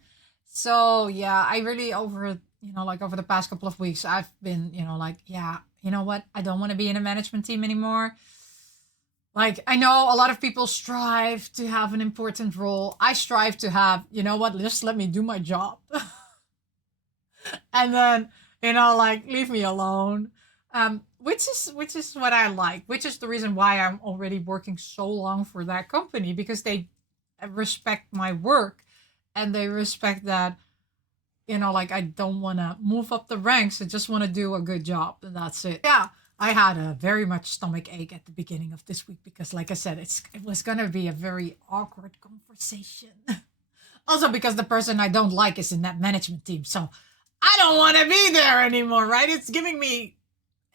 So yeah, I really over the past couple of weeks I've been like, yeah, you know what? I don't want to be in a management team anymore. Like, I know a lot of people strive to have an important role. I strive to have, just let me do my job. And then, like, leave me alone. Which is what I like, which is the reason why I'm already working so long for that company, because they respect my work and they respect that, like, I don't want to move up the ranks. I just want to do a good job, and that's it. Yeah, I had a very much stomach ache at the beginning of this week because, like I said, it was going to be a very awkward conversation. Also because the person I don't like is in that management team, so I don't want to be there anymore, right? It's giving me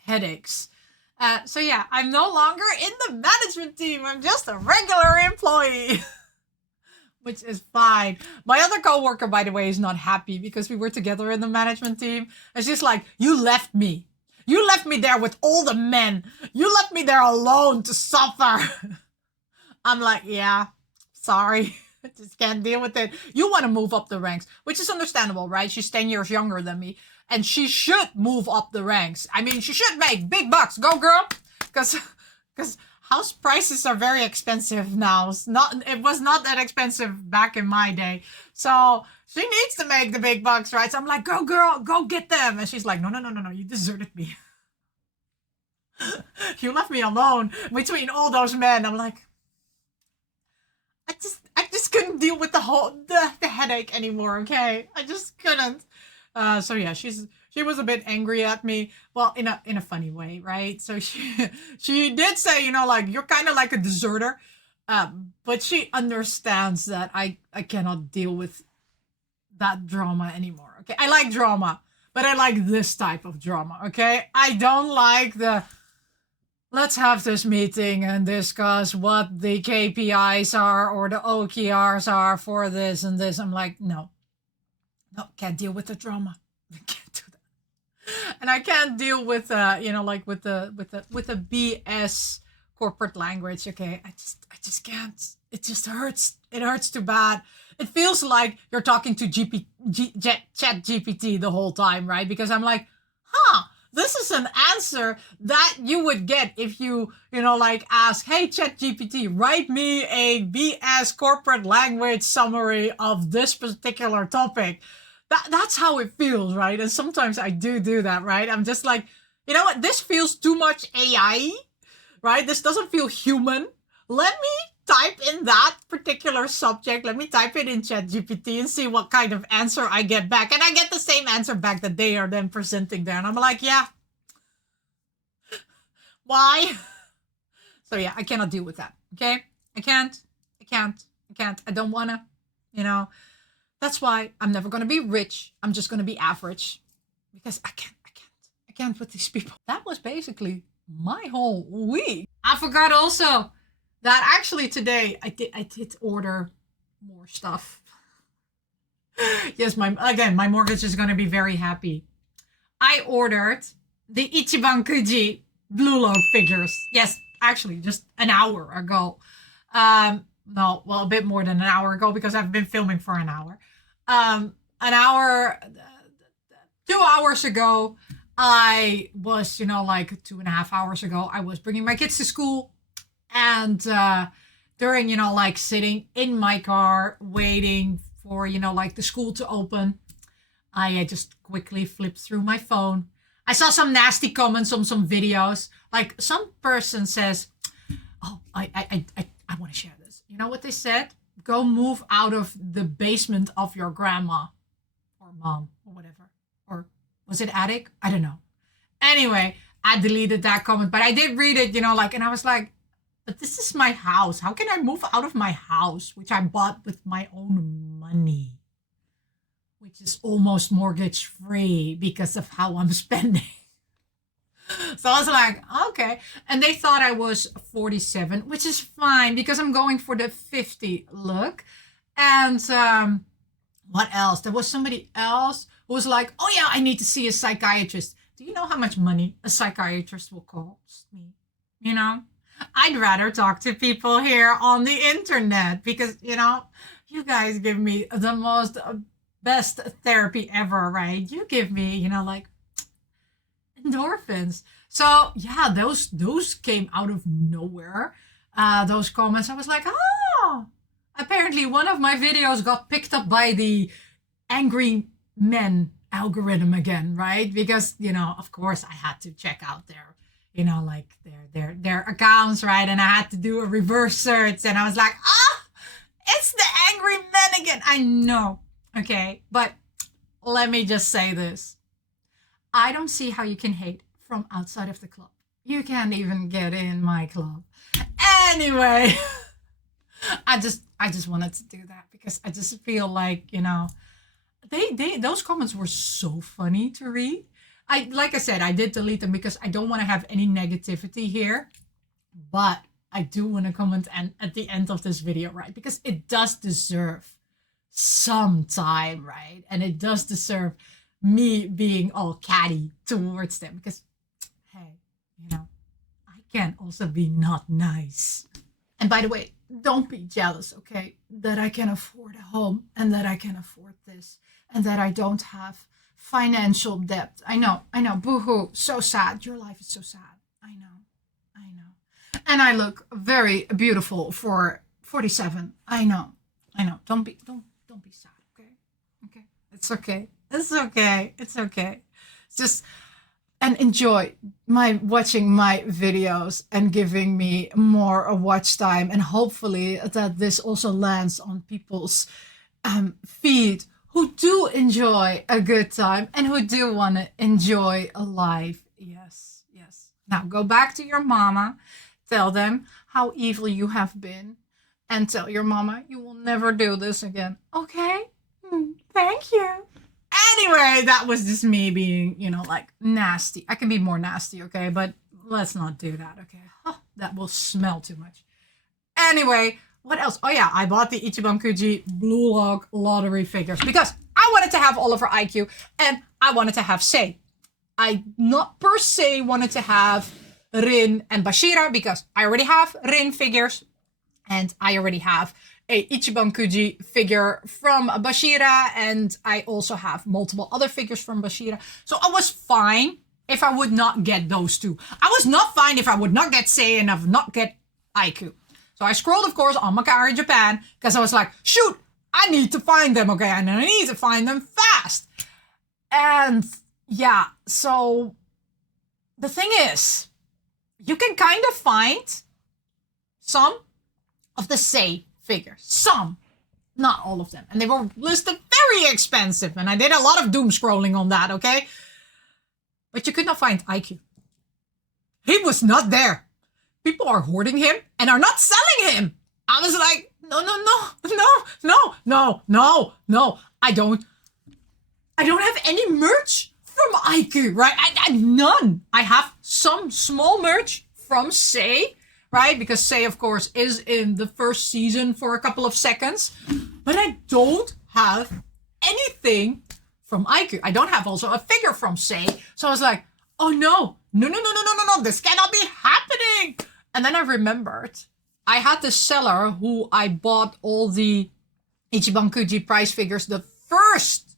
headaches. So yeah, I'm no longer in the management team. I'm just a regular employee. Which is fine. My other coworker, by the way, is not happy because we were together in the management team. And she's like, you left me. You left me there with all the men. You left me there alone to suffer. I'm like, yeah, sorry. I just can't deal with it. You want to move up the ranks, which is understandable, right? She's 10 years younger than me. And she should move up the ranks. I mean, she should make big bucks. Go, girl. Because house prices are very expensive now. It was not that expensive back in my day. So she needs to make the big bucks, right? So I'm like, go, girl, go get them. And she's like, no, you deserted me. You left me alone between all those men. I'm like, I just couldn't deal with the headache anymore, okay? I just couldn't. So yeah, she was a bit angry at me. Well, in a funny way, right? So she did say, like, you're kind of like a deserter. But she understands that I cannot deal with that drama anymore. Okay, I like drama, but I like this type of drama. Okay, I don't like the let's have this meeting and discuss what the KPIs are or the OKRs are for this and this. I'm like, no, can't deal with the drama. I can't do that. And I can't deal with like with the BS corporate language. Okay, I just can't. It just hurts. It hurts too bad. It feels like you're talking to Chat GPT the whole time, right? Because I'm like, this is an answer that you would get if you like ask, hey, Chat GPT, write me a BS corporate language summary of this particular topic. That's how it feels, right? And sometimes I do that, right? I'm just like, you know what? This feels too much AI, right? This doesn't feel human. Let me type in that particular subject. Let me type it in ChatGPT and see what kind of answer I get back. And I get the same answer back that they are then presenting there. And I'm like, yeah. Why? So yeah, I cannot deal with that. Okay? I can't. I don't wanna, That's why I'm never going to be rich. I'm just going to be average because I can't with these people. That was basically my whole week. I forgot also that actually today I did order more stuff. Yes, my mortgage is going to be very happy. I ordered the Ichiban Kuji blue load figures. Yes, actually just an hour ago. No, well, a bit more than an hour ago because I've been filming for an hour. 2 hours ago, I was, like 2.5 hours ago, I was bringing my kids to school. And during, like sitting in my car waiting for, like the school to open, I just quickly flipped through my phone. I saw some nasty comments on some videos. Like some person says, oh, I want to share this. You know what they said? Go move out of the basement of your grandma or mom or whatever. Or was it attic? I don't know. Anyway, I deleted that comment, but I did read it, and I was like, but this is my house. How can I move out of my house, which I bought with my own money, which is almost mortgage free because of how I'm spending? So I was like, okay. And they thought I was 47, which is fine because I'm going for the 50 look. And what else? There was somebody else who was like, oh yeah, I need to see a psychiatrist. Do you know how much money a psychiatrist will cost me? I'd rather talk to people here on the internet because, you guys give me the most best therapy ever, right? You give me, like endorphins. So yeah, those came out of nowhere. Those comments, I was like, oh, apparently one of my videos got picked up by the angry men algorithm again, right? Because, of course I had to check out their, like their accounts, right? And I had to do a reverse search and I was like, it's the angry men again. I know. Okay. But let me just say this. I don't see how you can hate from outside of the club. You can't even get in my club. Anyway, I just wanted to do that because I just feel like, those comments were so funny to read. Like I said, I did delete them because I don't want to have any negativity here. But I do want to comment at the end of this video, right? Because it does deserve some time, right? And it does deserve me being all catty towards them because, hey, I can also be not nice. And by the way, don't be jealous, okay? That I can afford a home and that I can afford this and that I don't have financial debt. I know, boo-hoo, so sad. Your life is so sad. I know. And I look very beautiful for 47. I know. Don't be sad, okay? It's okay. Just and enjoy watching my videos and giving me more watch time, and hopefully that this also lands on people's feed who do enjoy a good time and who do want to enjoy a life. Yes. Now go back to your mama, tell them how evil you have been, and tell your mama you will never do this again. Okay? Thank you. Anyway, that was just me being, like nasty. I can be more nasty, okay? But let's not do that, okay? That will smell too much. Anyway, what else? Oh yeah, I bought the Ichiban Kuji Blue Log lottery figures because I wanted to have Oliver IQ and I wanted to have Sei. I not per se wanted to have Rin and Bashira because I already have Rin figures and I already have a Ichiban Kuji figure from Bashira, and I also have multiple other figures from Bashira. So I was fine if I would not get those two. I was not fine if I would not get Sei and I would not get Aiku. So I scrolled, of course, on Macari Japan because I was like, shoot, I need to find them, okay? And I need to find them fast. And yeah, so the thing is, you can kind of find some of the Sei figures. Some, not all of them. And they were listed very expensive. And I did a lot of doom scrolling on that, okay? But you could not find IQ. He was not there. People are hoarding him and are not selling him. I was like, no. I don't have any merch from IQ, right? I none. I have some small merch from Sei, right? Because Sei, of course, is in the first season for a couple of seconds. But I don't have anything from IQ. I don't have also a figure from Sei. So I was like, oh no. This cannot be happening. And then I remembered I had this seller who I bought all the Ichiban Kuji prize figures the first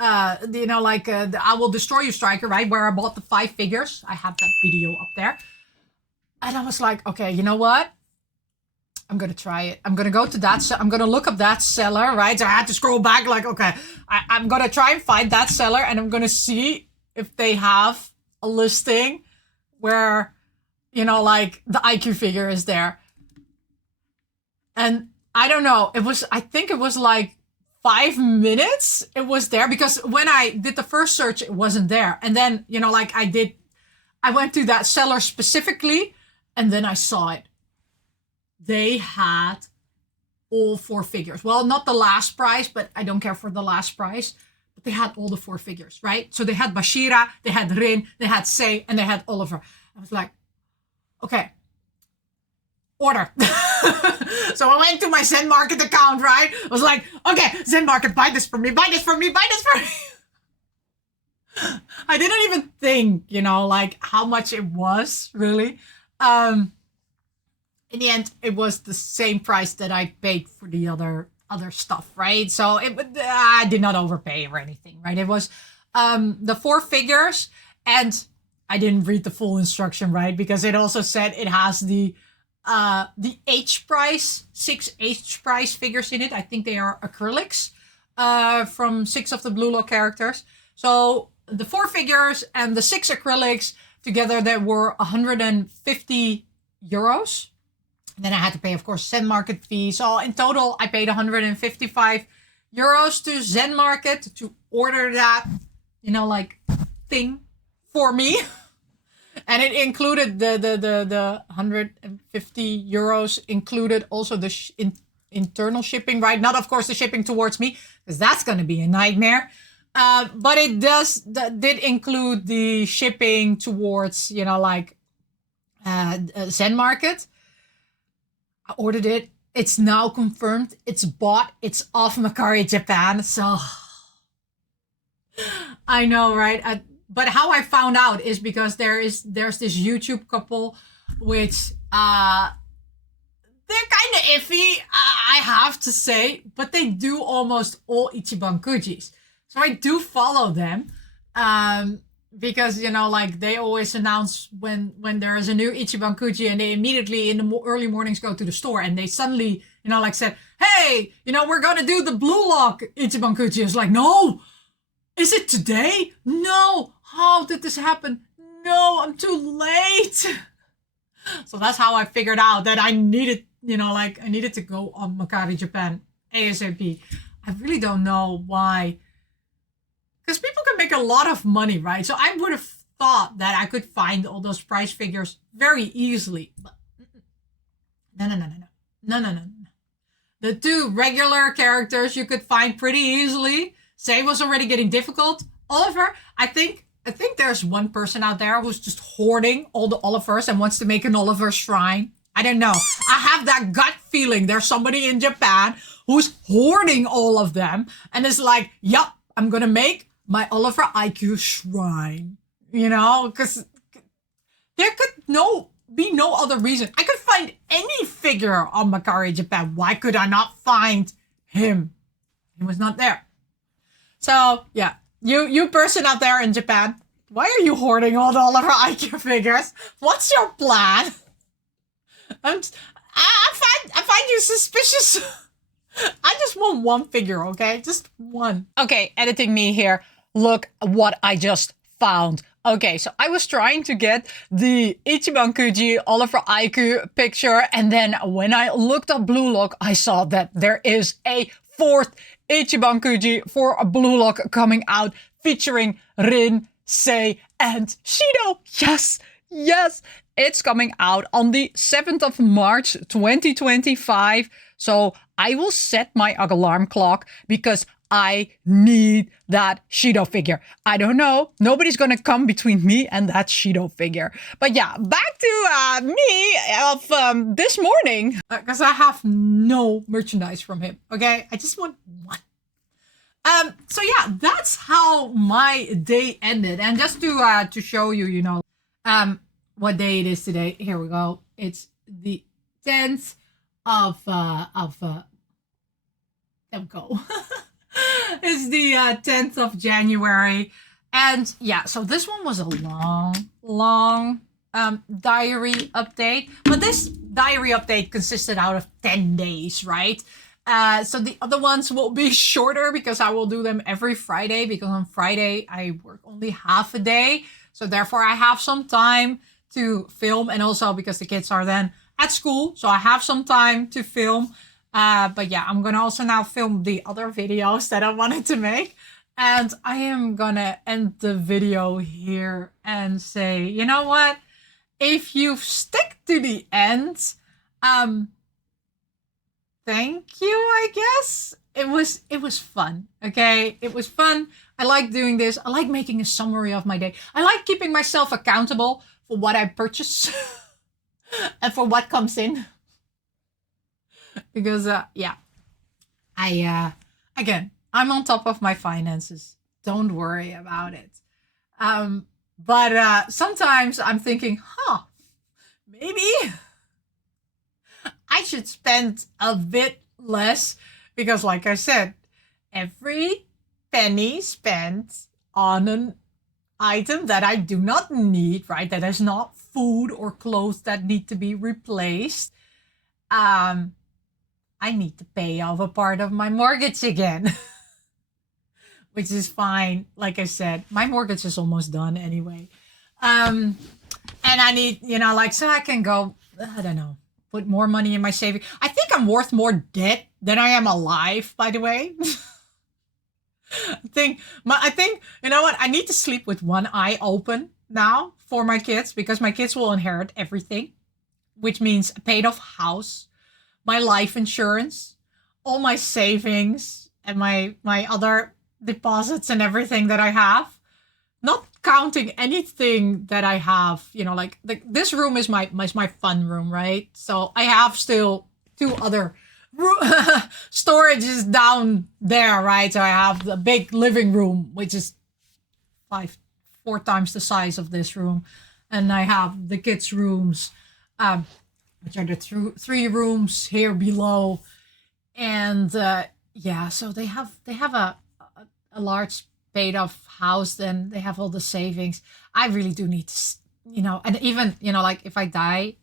you know, like the I Will Destroy You striker, right? Where I bought the 5 figures. I have that video up there. And I was like, okay, you know what? I'm going to try it. I'm going to go to that. I'm going to look up that seller, right? So I had to scroll back like, okay, I'm going to try and find that seller and I'm going to see if they have a listing where, you know, like the IQ figure is there. And I don't know. I think it was like 5 minutes it was there because when I did the first search, it wasn't there. And then, you know, like I went to that seller specifically and then I saw it. They had all 4 figures. Well, not the last price, but I don't care for the last price. But they had all the 4 figures, right? So they had Bashira, they had Rin, they had Sei, and they had Oliver. I was like, okay, order. So I went to my Zen Market account, right? I was like, okay, Zen Market, buy this for me, buy this for me, buy this for me. I didn't even think, you know, like how much it was, really. In the end, it was the same price that I paid for the other stuff, right? So I did not overpay or anything, right? It was the 4 figures, and I didn't read the full instruction, right? Because it also said it has the H price, 6 H price figures in it. I think they are acrylics from 6 of the Blue Lock characters. So the 4 figures and the 6 acrylics together, that were 150 euros. And then I had to pay, of course, Zen Market fee. So in total, I paid 155 euros to Zen Market to order that, you know, like thing for me. And it included the 150 euros included also the internal shipping, right? Not, of course, the shipping towards me, because that's going to be a nightmare. But it did include the shipping towards, you know, like Zen Market. I ordered it. It's now confirmed. It's bought. It's off Mercari Japan. So I know, right? But how I found out is because there's this YouTube couple which they're kind of iffy, I have to say, but they do almost all Ichiban Kujis. So I do follow them. Because, you know, like they always announce when there is a new Ichiban Kuji, and they immediately in the early mornings go to the store and they suddenly, you know, like said, hey, you know, we're going to do the Blue Lock Ichiban Kuji. It's like, no, is it today? No. How did this happen? No, I'm too late. So that's how I figured out that I needed, you know, like I needed to go on Mercari Japan ASAP. I really don't know why. Because people can make a lot of money, right? So I would have thought that I could find all those price figures very easily. But no. The 2 regular characters you could find pretty easily. Sei was already getting difficult. Oliver, I think there's one person out there who's just hoarding all the Olivers and wants to make an Oliver shrine. I don't know. I have that gut feeling there's somebody in Japan who's hoarding all of them and is like, yup, I'm going to make my Oliver IQ shrine, you know, because there could be no other reason. I could find any figure on Mercari Japan. Why could I not find him? He was not there. So yeah, you person out there in Japan, why are you hoarding all the Oliver IQ figures? What's your plan? I find you suspicious. I just want 1 figure, okay? Just 1. Okay, editing me here. Look what I just found. Okay, so I was trying to get the Ichiban Kuji Oliver IQ picture, and then when I looked up Blue Lock, I saw that there is a 4th Ichiban Kuji for a Blue Lock coming out featuring Rin, Sei, and Shidou. Yes, it's coming out on the 7th of March 2025. So I will set my alarm clock because I need that Shidou figure. I don't know. Nobody's going to come between me and that Shidou figure. But yeah, back to me of this morning. Because I have no merchandise from him. Okay? I just want 1. So yeah, that's how my day ended. And just to show you, you know, what day it is today. Here we go. It's the 10th of there we go. It's the 10th of January. And yeah, so this one was a long diary update. But this diary update consisted out of 10 days, right? So the other ones will be shorter because I will do them every Friday, because on Friday I work only half a day. So therefore I have some time to film, and also because the kids are then at school. So I have some time to film. But yeah, I'm gonna also now film the other videos that I wanted to make. And I am gonna end the video here and say, you know what? If you stick to the end, thank you, I guess. It was fun, okay? It was fun. I like doing this. I like making a summary of my day. I like keeping myself accountable for what I purchase and for what comes in. Because yeah, again, I'm on top of my finances. Don't worry about it. But sometimes I'm thinking, maybe I should spend a bit less, because like I said, every penny spent on an item that I do not need, right? That is not food or clothes that need to be replaced. I need to pay off a part of my mortgage again. Which is fine. Like I said, my mortgage is almost done anyway. And I need, so I can go, I don't know, put more money in my saving. I think I'm worth more dead than I am alive, by the way. I think, you know what? I need to sleep with one eye open now for my kids, because my kids will inherit everything, which means a paid off house, my life insurance, all my savings, and my other deposits and everything that I have. Not counting anything that I have, like this room is my fun room, right? So I have still 2 other storages down there, right? So I have the big living room, which is 4 times the size of this room, and I have the kids' rooms, which are the 3 rooms here below, and yeah, so they have a large paid off house, then they have all the savings. I really do need to, and even, like if I die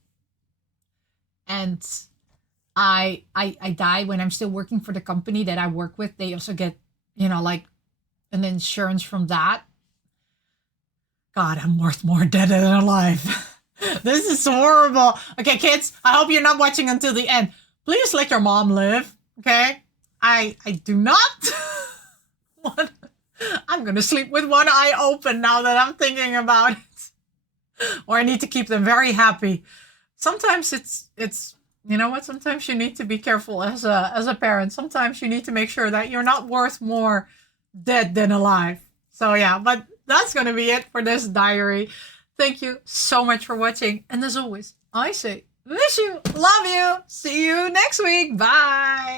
and I die when I'm still working for the company that I work with, they also get, like an insurance from that. God, I'm worth more dead than alive. This is horrible. Okay, kids, I hope you're not watching until the end. Please let your mom live, okay? I do not want... I'm gonna sleep with one eye open now that I'm thinking about it. Or I need to keep them very happy. Sometimes it's you know what? Sometimes you need to be careful as a parent. Sometimes you need to make sure that you're not worth more dead than alive. So yeah, but that's gonna be it for this diary. Thank you so much for watching. And as always, I say, miss you, love you, see you next week. Bye.